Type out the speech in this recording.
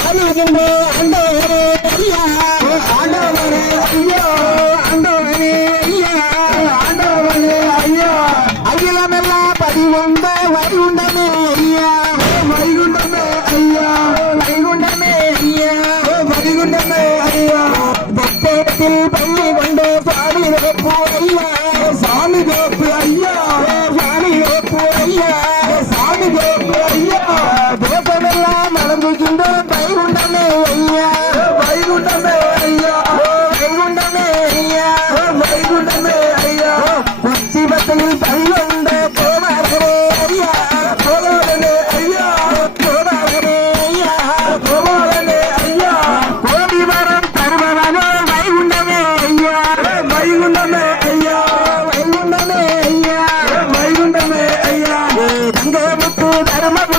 அறிகின்ற ஆண்டவரே ஐயா ஆண்டவரே ஐயா ஆண்டவரே ஐயா ஆண்டவரே ஐயா அகிலமெல்லாம் பதிவுண்ட வைகுண்டமே ஐயா வைகுண்டமே ஐயா வைகுண்டமே ஐயா வைகுண்டமே ஐயா பக்தத்தில் பள்ளி கொண்டு பாடுகிற போ I'm